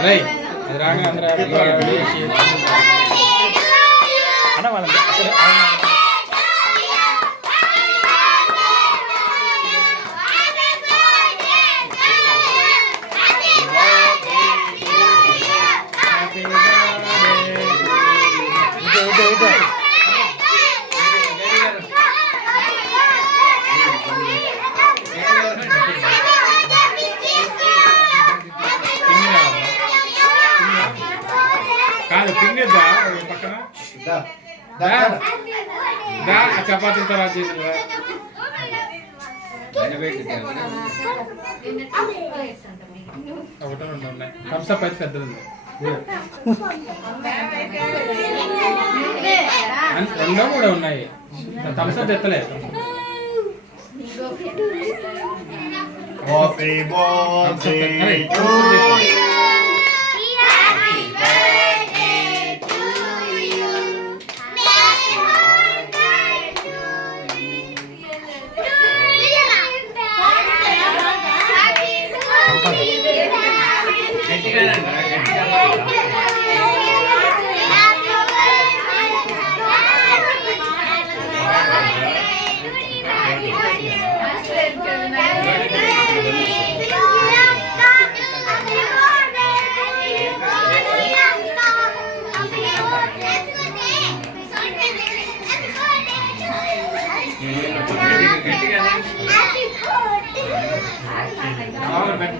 అరే అది రాగా అందరూ అన్న వాళ్ళంటే కాదు పిన్నిద్దా పక్కన చపాతీలు తర్వాత చేసి ఒకటి రెండు ఉన్నాయి థమ్స్అప్ అయితే పెద్దది ఉంది రెండో కూడా ఉన్నాయి థమ్స్అప్ ఎత్తలేదు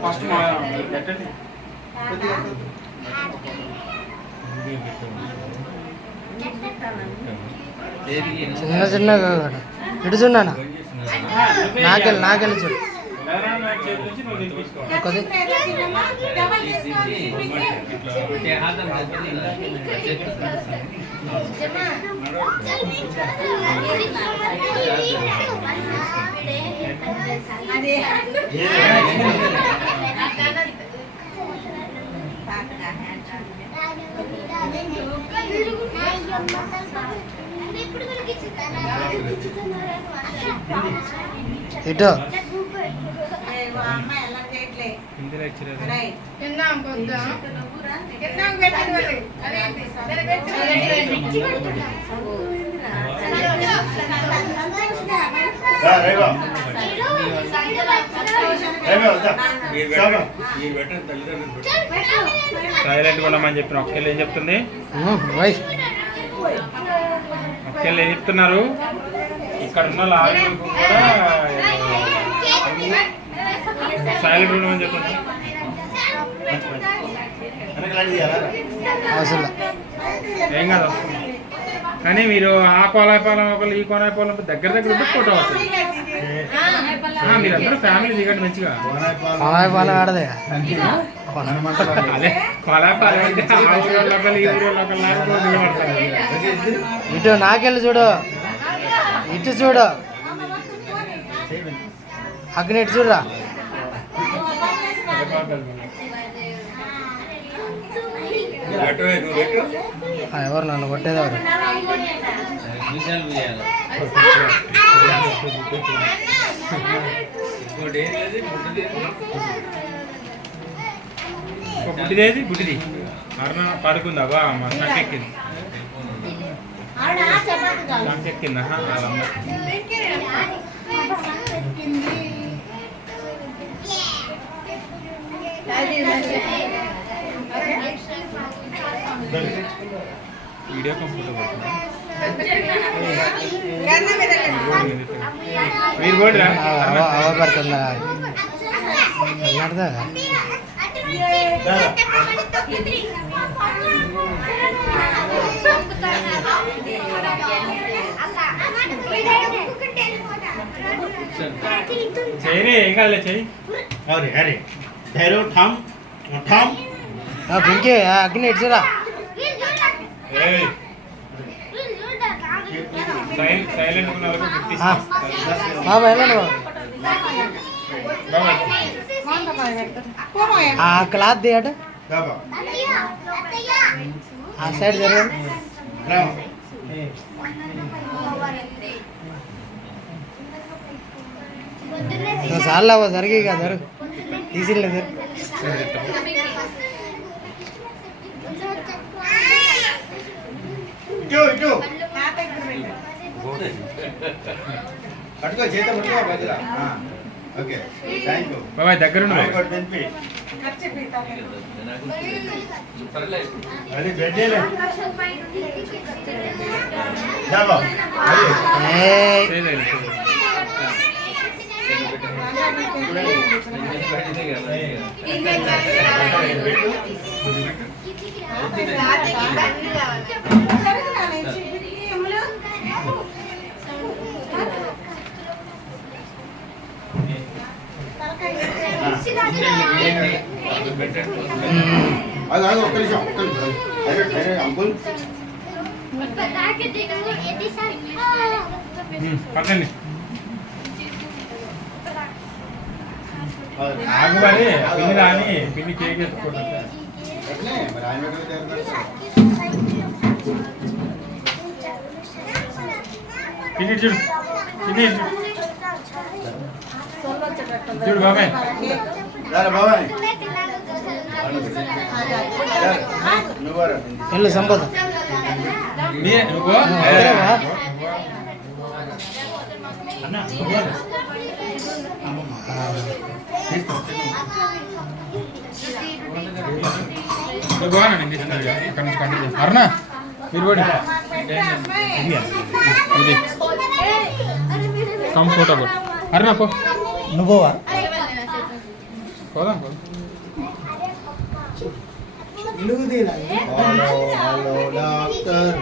ఫస్ట్ పెట్టండి చిన్న చిన్నగా ఇటు చూడనా నాకెళ్ళి చూడు ఇటు సైలెంట్ ఉండమని చెప్పిన ఒక్కళ్ళు ఏం చెప్తుంది ఒక్కళ్ళు ఏం చెప్తున్నారు ఇక్కడ ఉన్న లారీ కూడా సైలెంట్ ఉండమని చెప్తుంది ఏం కాదు వస్తుంది కానీ మీరు ఆ కోలాయిపాలెం ఒకళ్ళు ఈ కోలాయిపాలెం దగ్గర ఉంటే ఫోటో అవుతుంది మీరందరూ ఫ్యామిలీ దిగండి మంచిగా కోలాయిపాలెం ఆడదే అదే కోలాయిపాలెం అంటే ఆ ఊరు ఒకళ్ళు ఈ ఊరు ఒకళ్ళు ఇటు నాకెళ్ళి చూడు ఇటు చూడు అగ్ని ఇటు చూడరా ఎవరు నన్ను కొట్టేదెవరు బుడ్డిదేది బుడ్డిది అరుణ పడుకుందావా మా సంకెక్కింది సంకెక్కిందా వీడియో కంప్యూటర్ పడుతుందా మీరు కూడా పడుతుందా వెళ్ళాడదా చేయరే ఏం కాదులే చెయ్యి అరే అరే ధైర్యం ఠామ్ ఠామ్ పింకే అగ్ని ఇచ్చురా సైలెంట్ బాబా వెళ్ళండి ఆ క్లాత్ దిగట ఆ సైడ్ జరగండి చాలా జరిగి కదా జరుగు తీసిలేదు ఇటు ఇటు పట్టుకో చేత పట్టుకో మధ్యలో ఓకే థ్యాంక్ యూ బాబాయ్ దగ్గరుండు బాయ్ కొట్టు దింపి అది బెడ్డేలే జాబో అది చేయలేదు. అది అది ఒక్క నిమిషం అరే అంకుల్ పట్టండి ఆగు మరి పిన్ని రాని పిన్ని కేక్ ఎత్తుకోండి మరి ఆయన పిన్ని చూడు పిన్ని చూడు చూడు బాబాయ్ బాబాయ్ నువ్వు వెళ్ళు సంపద నువ్వు బాగున్నాను అక్కడ నుంచి కంటిన్యూ అరుణ మీరు కూడా ఇది కంఫర్టబుల్ అరుణ పో నువ్వా పోదాం డాక్టర్